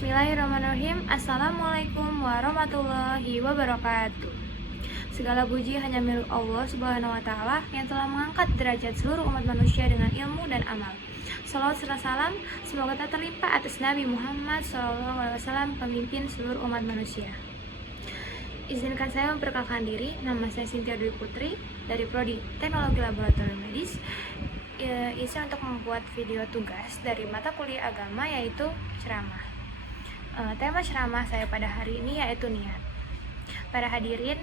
Bismillahirrahmanirrahim. Assalamualaikum warahmatullahi wabarakatuh. Segala puji hanya milik Allah Subhanahu wa Ta'ala yang telah mengangkat derajat seluruh umat manusia dengan ilmu dan amal. Salawat serta salam semoga tak terlimpah atas Nabi Muhammad SAW, pemimpin seluruh umat manusia. Izinkan saya memperkenalkan diri. Nama saya Cynthia Dwi Putri dari Prodi Teknologi Laboratorium Medis. Isi untuk membuat video tugas dari mata kuliah agama, yaitu ceramah. Tema ceramah saya pada hari ini yaitu niat. Para hadirin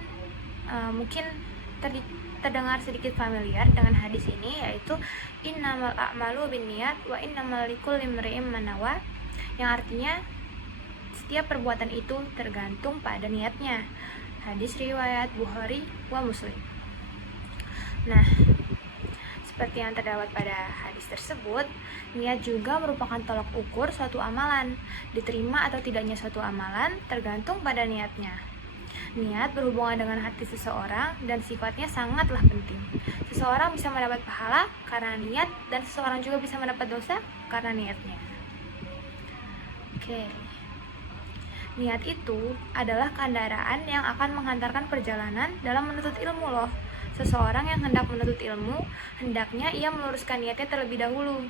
mungkin terdengar sedikit familiar dengan hadis ini, yaitu innamal a'malu binniyat wa innamal likulli imri'in ma nawa, yang artinya setiap perbuatan itu tergantung pada niatnya. Hadis riwayat Bukhari wa Muslim. Nah, seperti yang terdapat pada hadis tersebut, niat juga merupakan tolak ukur suatu amalan. Diterima atau tidaknya suatu amalan tergantung pada niatnya. Niat berhubungan dengan hati seseorang dan sifatnya sangatlah penting. Seseorang bisa mendapat pahala karena niat, dan seseorang juga bisa mendapat dosa karena niatnya. Oke. Niat itu adalah kendaraan yang akan menghantarkan perjalanan dalam menuntut ilmu loh. Seseorang yang hendak menuntut ilmu, hendaknya ia meluruskan niatnya terlebih dahulu.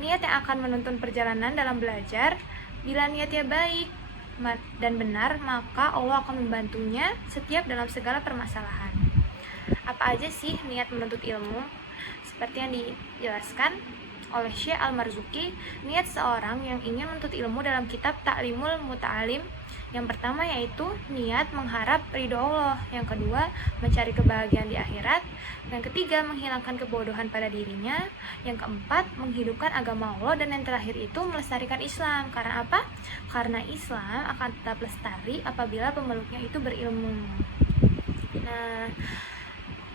Niat yang akan menuntun perjalanan dalam belajar, bila niatnya baik dan benar, maka Allah akan membantunya setiap dalam segala permasalahan. Apa aja sih niat menuntut ilmu? Seperti yang dijelaskan oleh Syekh Al-Marzuki, niat seorang yang ingin menuntut ilmu dalam kitab Ta'limul Muta'alim, yang pertama yaitu niat mengharap ridho Allah, yang kedua mencari kebahagiaan di akhirat, yang ketiga menghilangkan kebodohan pada dirinya, yang keempat menghidupkan agama Allah, dan yang terakhir itu melestarikan Islam. Karena apa? Karena Islam akan tetap lestari apabila pemeluknya itu berilmu. Nah,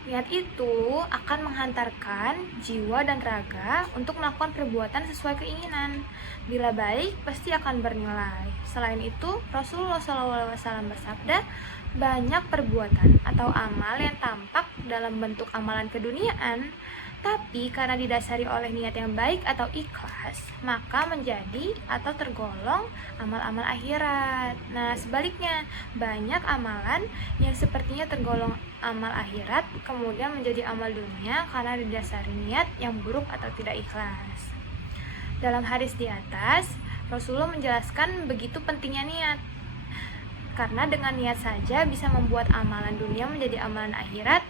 niat itu akan menghantarkan jiwa dan raga untuk melakukan perbuatan sesuai keinginan. Bila baik, pasti akan bernilai. Selain itu, Rasulullah SAW bersabda, banyak perbuatan atau amal yang tampak dalam bentuk amalan keduniaan, tapi karena didasari oleh niat yang baik atau ikhlas, maka menjadi atau tergolong amal-amal akhirat. Nah, sebaliknya, banyak amalan yang sepertinya tergolong amal akhirat kemudian menjadi amal dunia karena didasari niat yang buruk atau tidak ikhlas. Dalam hadis di atas, Rasulullah menjelaskan begitu pentingnya niat, karena dengan niat saja bisa membuat amalan dunia menjadi amalan akhirat,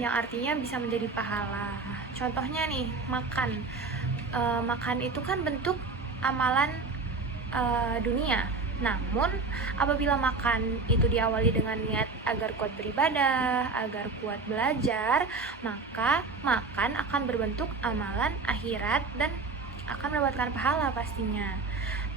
yang artinya bisa menjadi pahala. Contohnya nih, makan. Makan itu kan bentuk amalan dunia. Namun, apabila makan itu diawali dengan niat agar kuat beribadah, agar kuat belajar, maka makan akan berbentuk amalan akhirat dan akan mendapatkan pahala pastinya.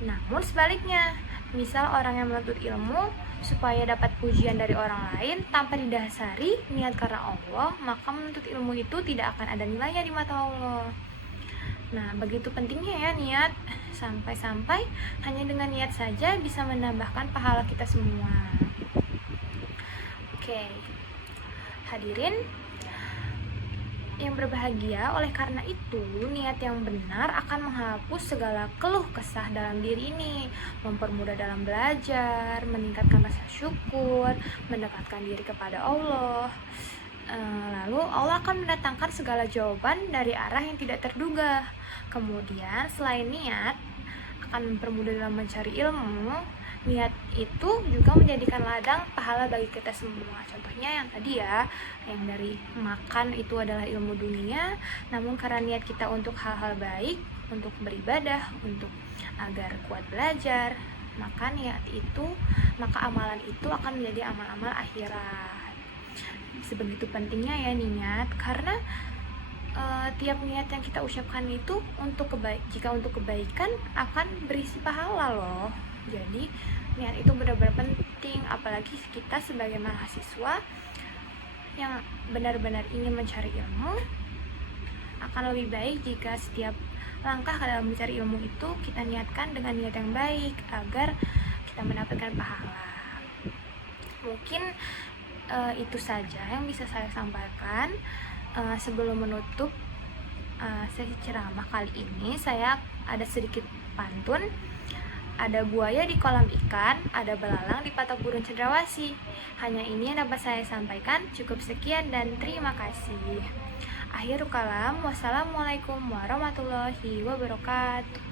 Namun sebaliknya, misal orang yang menuntut ilmu supaya dapat pujian dari orang lain tanpa didasari niat karena Allah, maka menuntut ilmu itu tidak akan ada nilainya di mata Allah. Nah, begitu pentingnya ya niat, sampai-sampai hanya dengan niat saja bisa menambahkan pahala kita semua. Oke, hadirin yang berbahagia, oleh karena itu niat yang benar akan menghapus segala keluh kesah dalam diri ini, mempermudah dalam belajar, meningkatkan rasa syukur, mendekatkan diri kepada Allah. Lalu Allah akan mendatangkan segala jawaban dari arah yang tidak terduga. Kemudian selain niat akan mempermudah dalam mencari ilmu, niat itu juga menjadikan ladang pahala bagi kita semua. Contohnya yang tadi ya, yang dari makan itu adalah ilmu dunia, namun karena niat kita untuk hal-hal baik, untuk beribadah, untuk agar kuat belajar, maka amalan itu akan menjadi amal-amal akhirat. Sebegitu pentingnya ya niat, karena tiap niat yang kita ucapkan itu jika untuk kebaikan akan berisi pahala loh. Jadi niat itu benar-benar penting, apalagi kita sebagai mahasiswa yang benar-benar ingin mencari ilmu. Akan lebih baik jika setiap langkah dalam mencari ilmu itu kita niatkan dengan niat yang baik agar kita mendapatkan pahala. Mungkin itu saja yang bisa saya sampaikan. Sebelum menutup sesi ceramah kali ini, saya ada sedikit pantun Ada buaya di kolam ikan, ada belalang di patok burung cendrawasih. Hanya ini yang dapat saya sampaikan. Cukup sekian dan terima kasih. Akhirul kalam, wassalamualaikum warahmatullahi wabarakatuh.